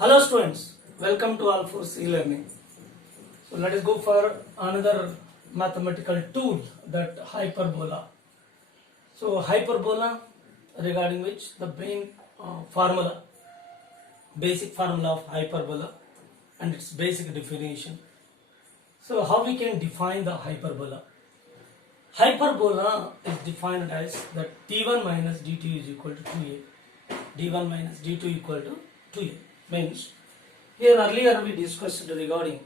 Hello students, welcome to All for C Learning. So let us go for another mathematical tool, that hyperbola. So hyperbola, regarding which the main formula, basic formula of hyperbola and its basic definition. So how we can define the hyperbola? Hyperbola is defined as that d1 minus d2 is equal to 2a. d1 minus d2 equal to 2a. Means here earlier we discussed regarding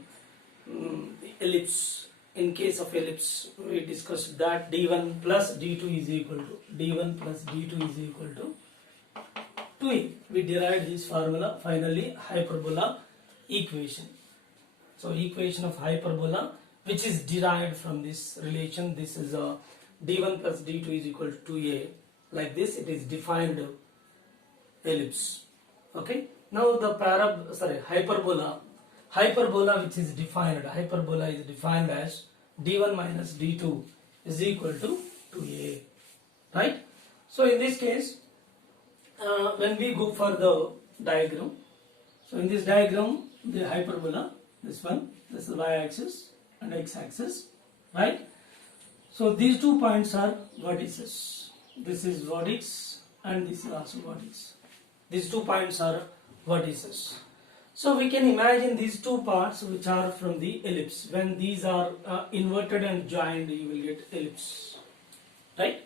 the ellipse. In case of ellipse, we discussed that d1 plus d2 is equal to 2a. We derived this formula, finally hyperbola equation. So equation of hyperbola, which is derived from this relation. This is a d1 plus d2 is equal to 2a. Like this, it is defined ellipse. Okay. Now the hyperbola which is defined, hyperbola is defined as d1 minus d2 is equal to 2a, right? So in this case, when we go for the diagram, so in this diagram, the hyperbola, this is y-axis and x-axis, right? So these 2 points are vertices. This is vertex and this is also vertex. These 2 points are vertices. So we can imagine these 2 parts which are from the ellipse. When these are inverted and joined, you will get ellipse, right?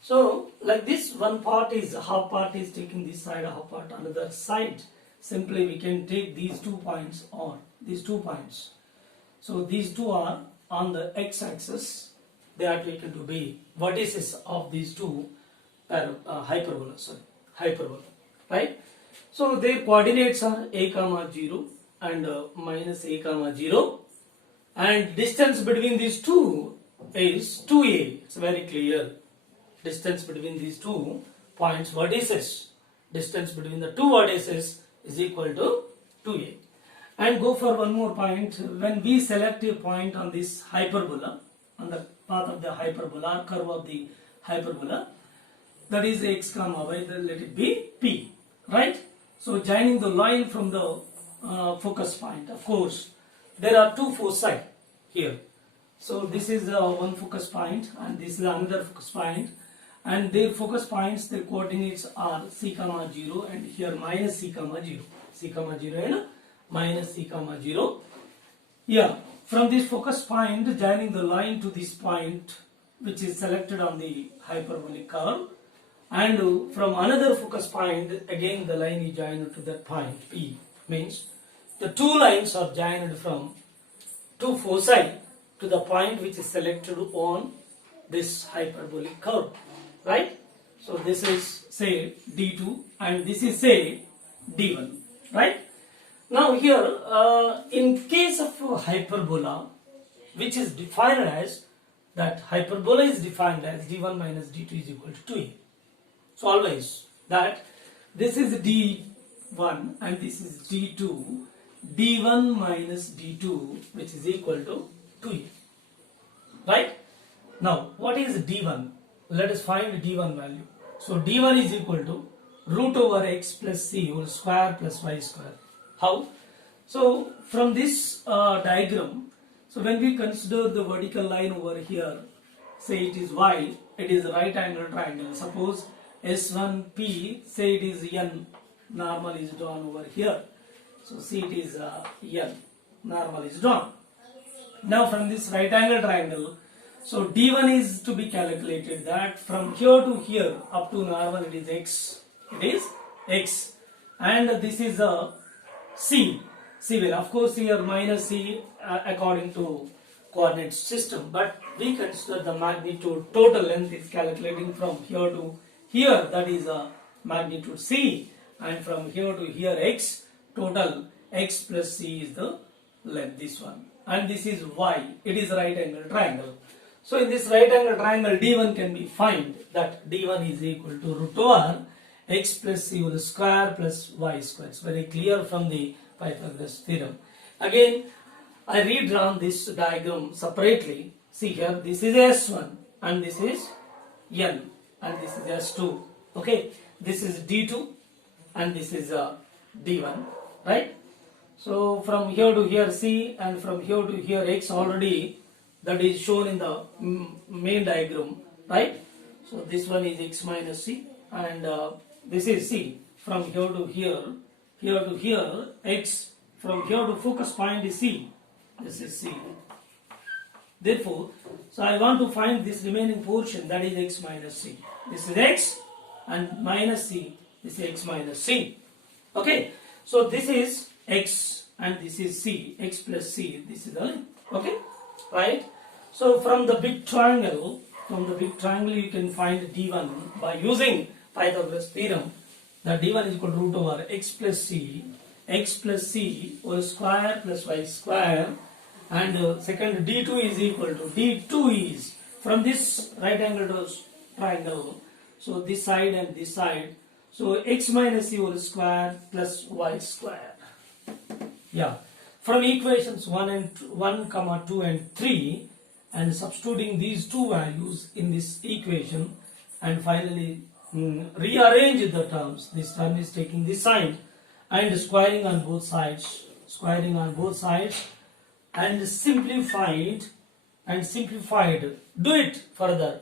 So like this, one part is, half part is taking this side, half part another side. Simply we can take these 2 points on these 2 points. So these 2 are on the x-axis. They are taken to be vertices of these 2 hyperbola, right? So their coordinates are a comma 0 and minus a comma 0, and distance between these 2 is 2a. It's very clear. Distance between these 2 points, vertices, distance between the 2 vertices is equal to 2a. And go for one more point. When we select a point on this hyperbola, on the path of the hyperbola, curve of the hyperbola, that is x comma y, then let it be p, right? So joining the line from the focus point, of course, there are 2 foci here. So this is one focus point and this is another focus point, and their focus points, their coordinates are c comma 0 and here minus c comma 0, and minus c comma 0. Yeah, from this focus point, joining the line to this point which is selected on the hyperbolic curve, and from another focus point, again the line is joined to that point P. Means the 2 lines are joined from 2 foci to the point which is selected on this hyperbolic curve, right? So this is say D2 and this is say D1, right? Now here, in case of hyperbola, which is defined as, that hyperbola is defined as d1 minus d2 is equal to 2a. So always that this is d1 and this is d2, d1 minus d2 which is equal to 2a, right? Now what is d1? Let us find d1 value. So d1 is equal to root over x plus c whole square plus y square. How? So from this diagram, so when we consider the vertical line over here, say it is y, it is a right angle triangle. Suppose S1P, say it is N, normal is drawn over here. So see, it is N, normal is drawn. Now from this right angle triangle, so D1 is to be calculated, that from here to here up to normal it is x, and this is a C where of course here minus C according to coordinate system, but we consider the magnitude total length is calculating from here to here, that is a magnitude c, and from here to here x, total x plus c is the length, this one, and this is y, it is right angle triangle. So in this right angle triangle, d1 can be found, that d1 is equal to root over x plus c whole square plus y square. It's very clear from the Pythagoras theorem. Again, I redrawn this diagram separately. See here, this is S1 and this is N and this is S2. Okay, this is D2 and this is D1. right? So from here to here c, and from here to here x already that is shown in the main diagram, right? So this one is x minus c, and this is c. From here to here to here, x, from here to focus point is c. This is c. Therefore, so I want to find this remaining portion, that is x minus c. This is x and minus c. This is x minus c. Okay. So this is x and this is c. X plus c. This is the length. Okay. Right. So from the big triangle, you can find d1 by using Pythagoras theorem. That d1 is equal to root over x plus c whole square plus y square. And second, d2 is equal to, d2 is from this right angle triangle, so this side and this side, so x minus c whole square plus y square. Yeah, from equations 1, 2 and 3, and substituting these two values in this equation, and finally rearrange the terms. This term is taking this side and squaring on both sides, and simplified. Do it further.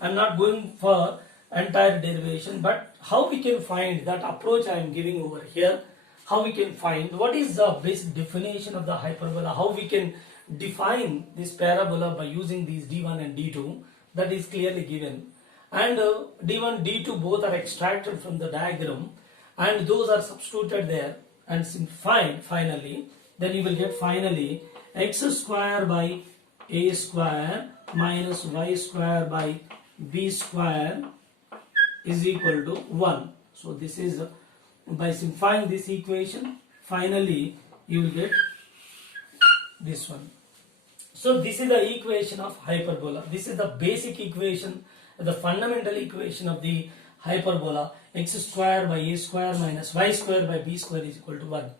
I'm not going for entire derivation, but how we can find that approach I am giving over here. How we can find what is the basic definition of the hyperbola, how we can define this parabola by using these d1 and d2, that is clearly given. And d1, d2 both are extracted from the diagram, and those are substituted there and simplified finally. Then you will get finally x square by a square minus y square by b square is equal to 1. So this is, by simplifying this equation, finally you will get this one. So this is the equation of hyperbola. This is the basic equation, the fundamental equation of the hyperbola. X square by a square minus y square by b square is equal to 1.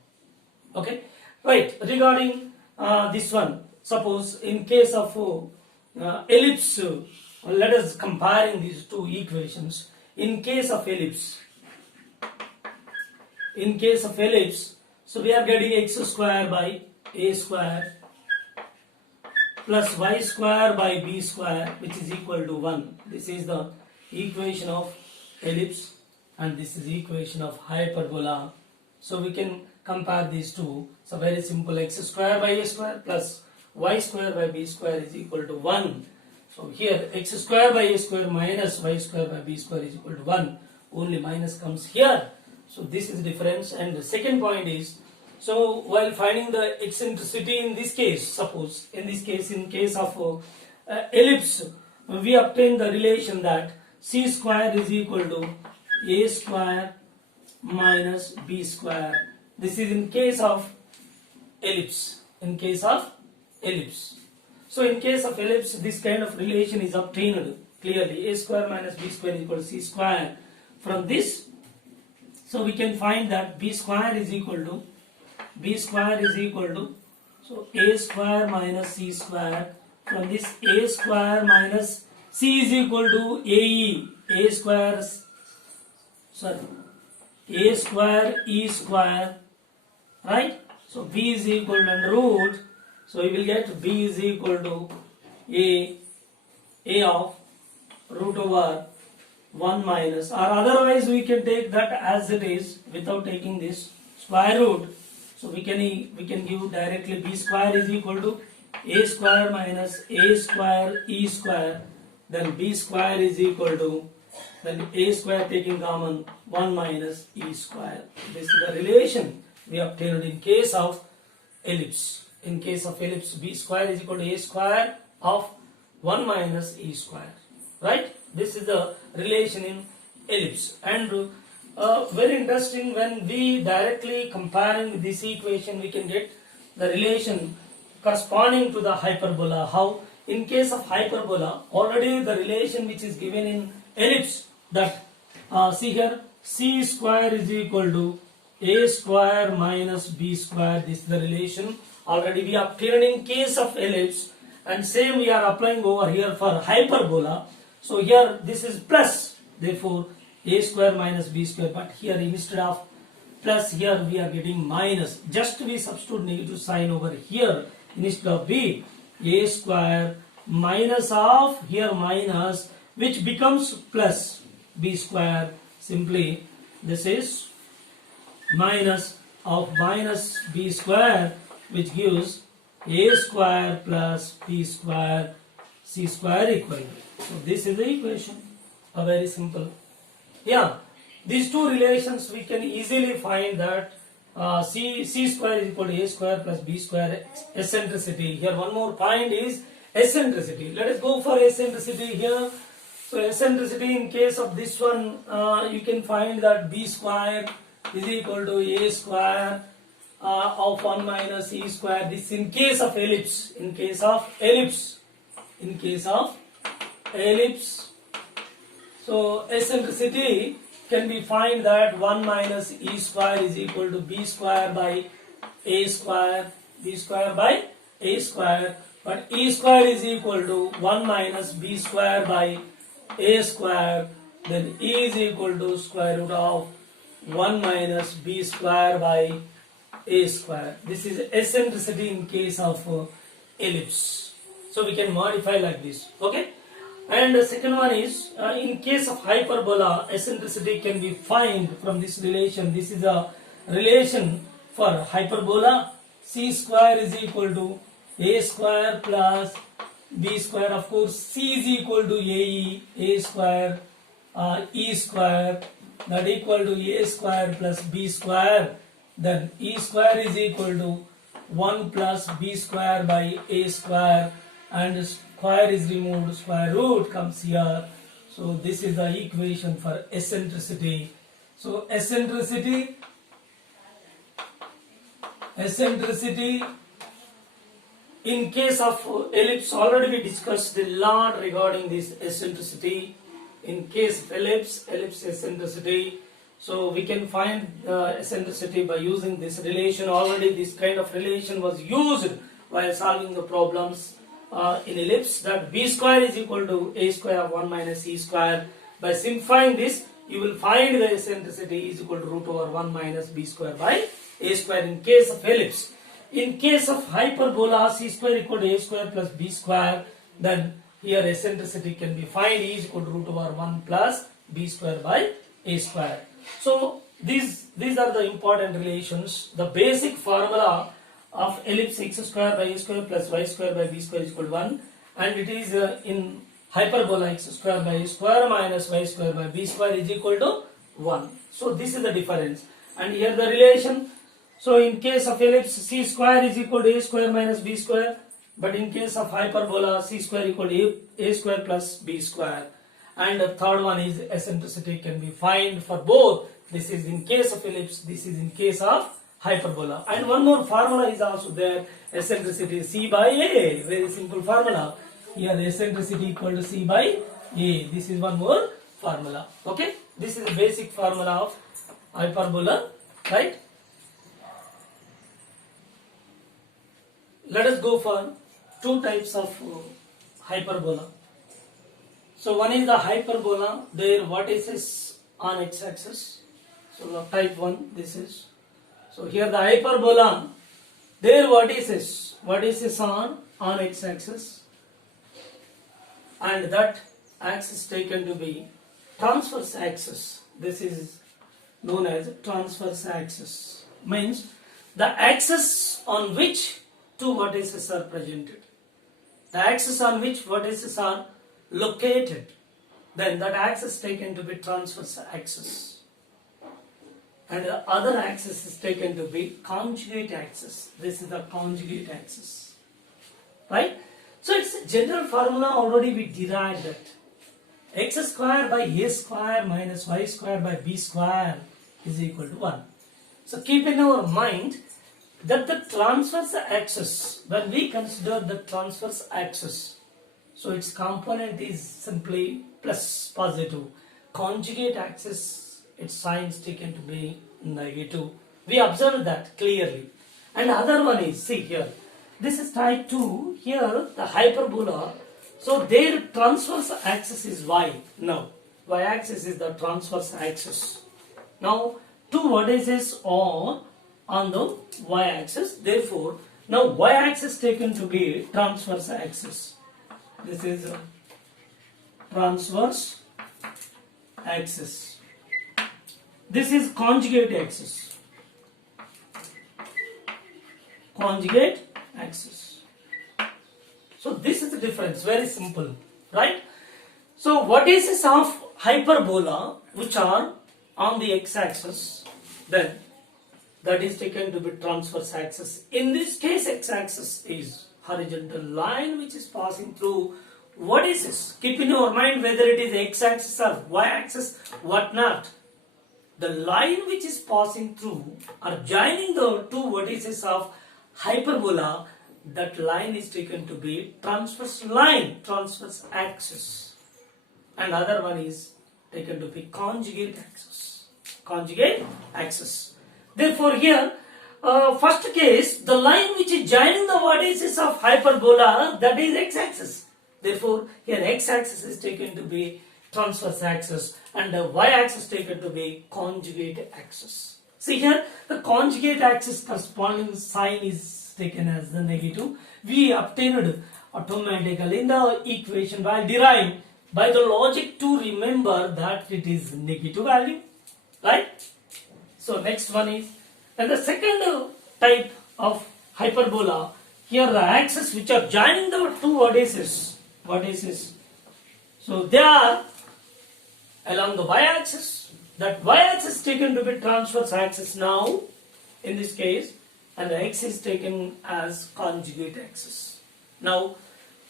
Okay, right. Regarding this one, suppose in case of ellipse, let us comparing these two equations. In case of ellipse, so we are getting x square by a square plus y square by b square, which is equal to 1. This is the equation of ellipse, and this is equation of hyperbola. So we can compare these two. So very simple, x square by a square plus y square by b square is equal to 1. So here x square by a square minus y square by b square is equal to 1. Only minus comes here. So this is the difference. And the second point is, so while finding the eccentricity in this case, suppose in this case, in case of ellipse, we obtain the relation that c square is equal to a square minus b square. This is in case of ellipse. So in case of ellipse, this kind of relation is obtained clearly. A square minus b square is equal to c square. From this, so we can find that b square is equal to so a square minus c square. From this, a square minus c is equal to a square e square, right? So b is equal to under root. So we will get b is equal to a of root over 1 minus, or otherwise we can take that as it is without taking this square root. So we can give directly b square is equal to a square minus a square e square. Then b square is equal to, then a square taking common, 1 minus e square. This is the relation we obtained in case of ellipse. In case of ellipse, b square is equal to a square of 1 minus e square. Right? This is the relation in ellipse. And very interesting, when we directly comparing this equation, we can get the relation corresponding to the hyperbola. How? In case of hyperbola, already the relation which is given in ellipse, that see here, c square is equal to a square minus b square. This is the relation already we obtained in case of ellipse, and same we are applying over here for hyperbola. So here this is plus, therefore a square minus b square, but here instead of plus here we are getting minus. Just we substitute negative sign over here instead of b, a square minus of here minus, which becomes plus b square. Simply this is minus of minus b square, which gives a square plus b square c square equal. So this is the equation. A very simple. Yeah, these two relations we can easily find that c square is equal to a square plus b square eccentricity. Here one more point is eccentricity. Let us go for eccentricity here. So eccentricity in case of this one, you can find that b square is equal to a square of 1 minus e square. This in case of ellipse. In case of ellipse. In case of ellipse. So eccentricity can be find that 1 minus e square is equal to b square by a square. B square by a square. But e square is equal to 1 minus b square by a square. Then e is equal to square root of 1 minus b square by a square. This is eccentricity in case of ellipse. So we can modify like this. Okay. And the second one is in case of hyperbola, eccentricity can be found from this relation. This is a relation for hyperbola. C square is equal to a square plus b square. Of course, c is equal to a square, e square, that equal to a square plus b square. Then e square is equal to 1 plus b square by a square, and square is removed, square root comes here. So this is the equation for eccentricity. So eccentricity in case of ellipse, already we discussed a lot regarding this eccentricity. In case of ellipse eccentricity, so we can find eccentricity by using this relation. Already this kind of relation was used while solving the problems in ellipse, that b square is equal to a square of 1 minus e square. By simplifying this, you will find the eccentricity is equal to root over 1 minus b square by a square in case of ellipse. In case of hyperbola, c square equal to a square plus b square, then here eccentricity can be find is equal to root over 1 plus b square by a square. So these are the important relations. The basic formula of ellipse x square by a square plus y square by b square is equal to 1, and it is in hyperbola x square by a square minus y square by b square is equal to 1. So this is the difference, and here the relation. So in case of ellipse, c square is equal to a square minus b square, but in case of hyperbola, c square equal to a square plus b square. And the third one is eccentricity can be find for both. This is in case of ellipse, this is in case of hyperbola. And one more formula is also there, eccentricity c by a, very simple formula. Here eccentricity equal to c by a. This is one more formula. Okay, this is the basic formula of hyperbola, right? Let us go for two types of hyperbola. So one is the hyperbola, their vertices on x-axis. So the type 1, this is. So here the hyperbola, their vertices on x-axis, and that axis taken to be transverse axis. This is known as transverse axis. Means the axis on which two vertices are presented. The axis on which vertices are located, then that axis taken to be transverse axis. And the other axis is taken to be conjugate axis. This is the conjugate axis. Right? So it's a general formula, already we derived that. X square by a square minus y square by b square is equal to 1. So keep in our mind that the transverse axis, when we consider the transverse axis, so its component is simply plus positive. Conjugate axis, its sign is taken to be negative. We observe that clearly. And other one is, see here, this is type 2, here the hyperbola, so their transverse axis is y. Now, y axis is the transverse axis. Now, two vertices are on the y-axis. Therefore, now y-axis taken to be transverse axis. This is a transverse axis. This is conjugate axis. Conjugate axis. So this is the difference. Very simple, right? So vertices of hyperbola which are on the x-axis, then that is taken to be transverse axis. In this case, x-axis is horizontal line which is passing through vertices. Keep in your mind whether it is x-axis or y-axis, what not. The line which is passing through or joining the two vertices of hyperbola, that line is taken to be transverse line, transverse axis. And other one is taken to be conjugate axis. Conjugate axis. Therefore here, first case, the line which is joining the vertices of hyperbola, that is x-axis. Therefore here x-axis is taken to be transverse axis and the y-axis taken to be conjugate axis. See here, the conjugate axis corresponding sign is taken as the negative. We obtained automatically in the equation by deriving by the logic to remember that it is negative value, right? So next one is, and the second type of hyperbola, here the axis which are joining the two vertices, so they are along the y-axis. That y-axis taken to be transverse axis now in this case, and the x is taken as conjugate axis. Now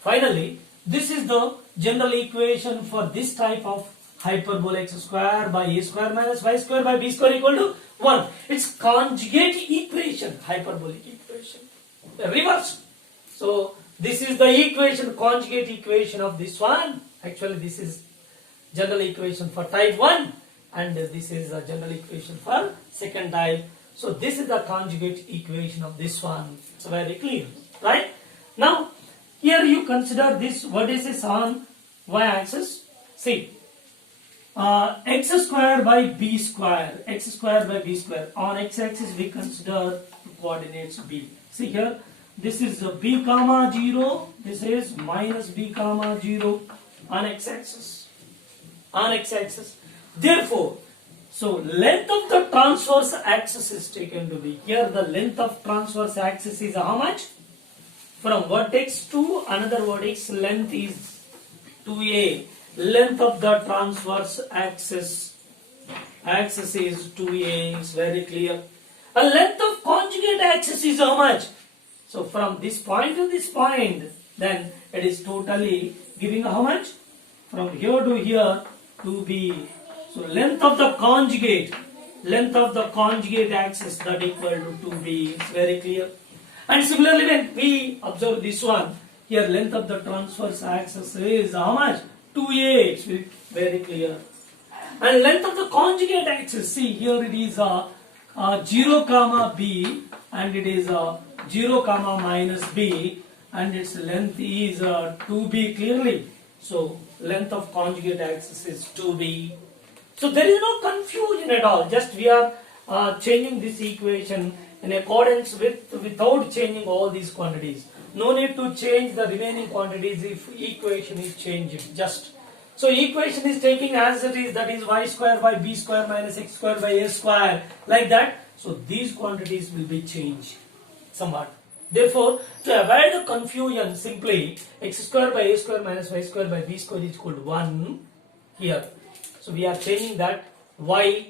finally, this is the general equation for this type of hyperbola: x square by a square minus y square by b square equal to 1. It's conjugate equation, hyperbolic equation, reverse. So this is the equation, conjugate equation of this one. Actually this is general equation for type 1 and this is a general equation for second type. So this is the conjugate equation of this one. It's very clear, right? Now here you consider this vertices on y-axis. See, x square by b square, x square by b square. On x-axis we consider coordinates b. See here, this is b comma 0, this is minus b comma 0 on x-axis. On x-axis. Therefore, so length of the transverse axis is taken to be, here the length of transverse axis is how much? From vertex to another vertex, length is 2a. Length of the transverse axis is 2a, is very clear. A length of conjugate axis is how much? So from this point to this point, then it is totally giving how much? From here to here, 2b. So length of the conjugate axis, that equal to 2b, is very clear. And similarly when we observe this one, here length of the transverse axis is how much? 2a, it's very clear. And length of the conjugate axis, see here it is 0 comma b and it is 0 comma minus b and its length is 2b clearly. So length of conjugate axis is 2b. So there is no confusion at all, just we are changing this equation in accordance with, without changing all these quantities. No need to change the remaining quantities if equation is changing, just. So equation is taking as it is, that is y square by b square minus x square by a square, like that. So these quantities will be changed somewhat. Therefore, to avoid the confusion, simply x square by a square minus y square by b square is equal to 1 here. So we are changing that y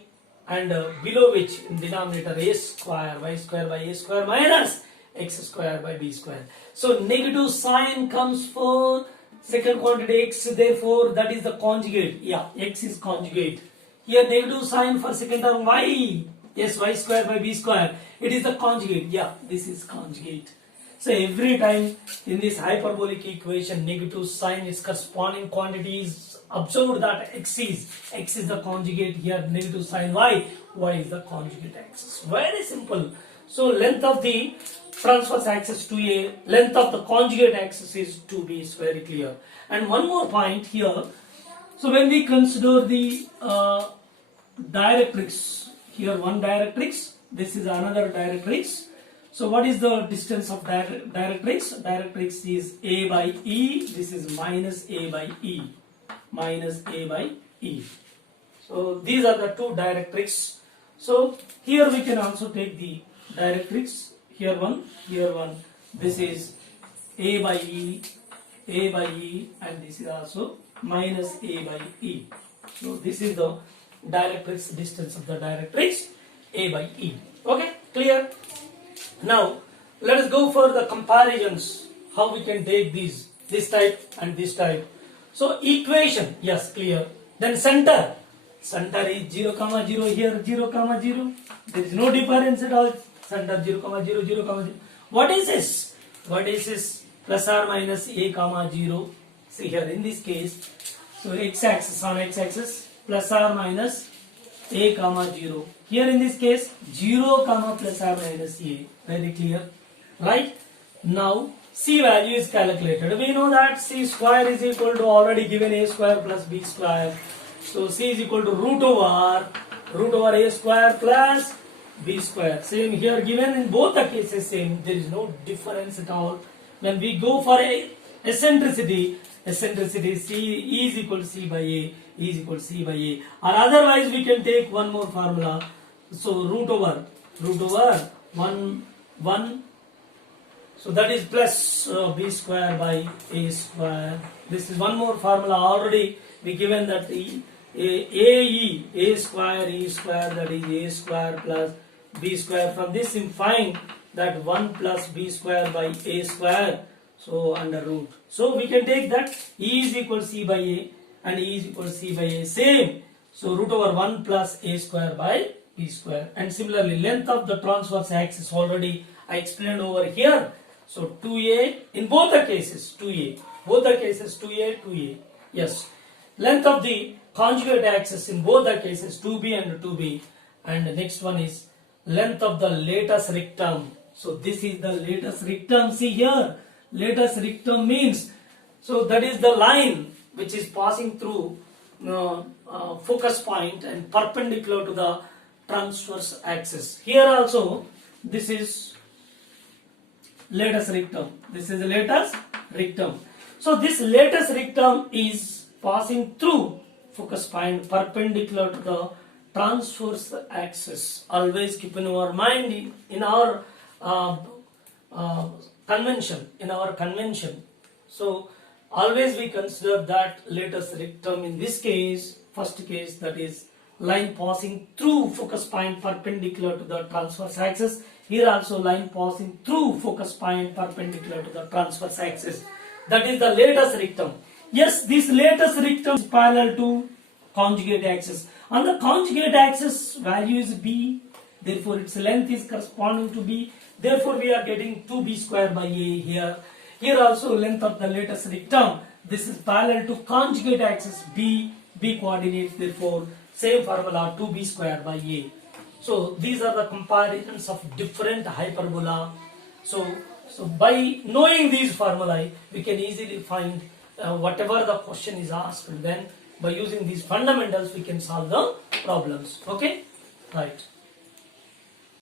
and below which in denominator a square, y square by a square minus x square by b square. So negative sign comes for second quantity x, therefore that is the conjugate. Yeah, x is conjugate. Here negative sign for second term y. Yes, y square by b square. It is the conjugate. Yeah, this is conjugate. So every time in this hyperbolic equation, negative sign is corresponding quantities. Observe that x is the conjugate here, negative sign y is the conjugate axis. Very simple. So length of the transverse axis 2a, length of the conjugate axis is 2b, is very clear. And one more point here. So when we consider the directrix here one directrix, this is another directrix. So what is the distance of directrix? Directrix is A by E, this is minus A by E, minus A by E. So these are the two directrix. So here we can also take the directrix, here one, this is A by E, and this is also minus A by E. So this is the directrix, distance of the directrix A by E. Okay, clear? Now let us go for the comparisons, how we can take these, this type and this type. So equation, yes, clear. Then center is 0, 0, here 0, 0. There is no difference at all. Center 0, 0, 0, 0. What is this? What is this? Plus or minus A, 0. See here in this case, so x-axis, on x-axis plus or minus A, 0. Here in this case 0, plus or minus A. Very clear, right? Now C value is calculated. We know that C square is equal to already given A square plus B square. So C is equal to root over A square plus B square. Same here, given in both the cases same. There is no difference at all. When we go for a eccentricity C is equal to C by A, is equal to C by A. Or otherwise we can take one more formula. So root over 1. So that is plus B square by A square. This is one more formula already. We given that A square E square, that is A square plus B square. From this you find that 1 plus B square by A square. So under root. So we can take that E is equal to C by A and E is equal to C by A. Same. So root over 1 plus A square by B square. And similarly length of the transverse axis already I explained over here. So 2A in both the cases 2A. Both the cases 2A. Yes. Length of the conjugate axis in both the cases 2B and 2B. And the next one is length of the lattice rectum. So this is the lattice rectum. See here, lattice rectum means, so that is the line which is passing through focus point and perpendicular to the transverse axis. Here also this is lattice rectum. This is the lattice rectum. So this lattice rectum is passing through focus point perpendicular to the transverse axis. Always keep in our mind in our convention. So always we consider that lattice rectum in this case, first case, that is line passing through focus point perpendicular to the transverse axis. Here also line passing through focus point perpendicular to the transverse axis. That is the lattice rectum. Yes, this lattice rectum is parallel to conjugate axis. On the conjugate axis value is B, therefore its length is corresponding to B. Therefore we are getting 2B square by A here. Here also length of the lattice rectum. This is parallel to conjugate axis B coordinates, therefore same formula 2B square by A. So these are the comparisons of different hyperbola. So by knowing these formulae we can easily find whatever the question is asked, and then by using these fundamentals we can solve the problems. Okay, right.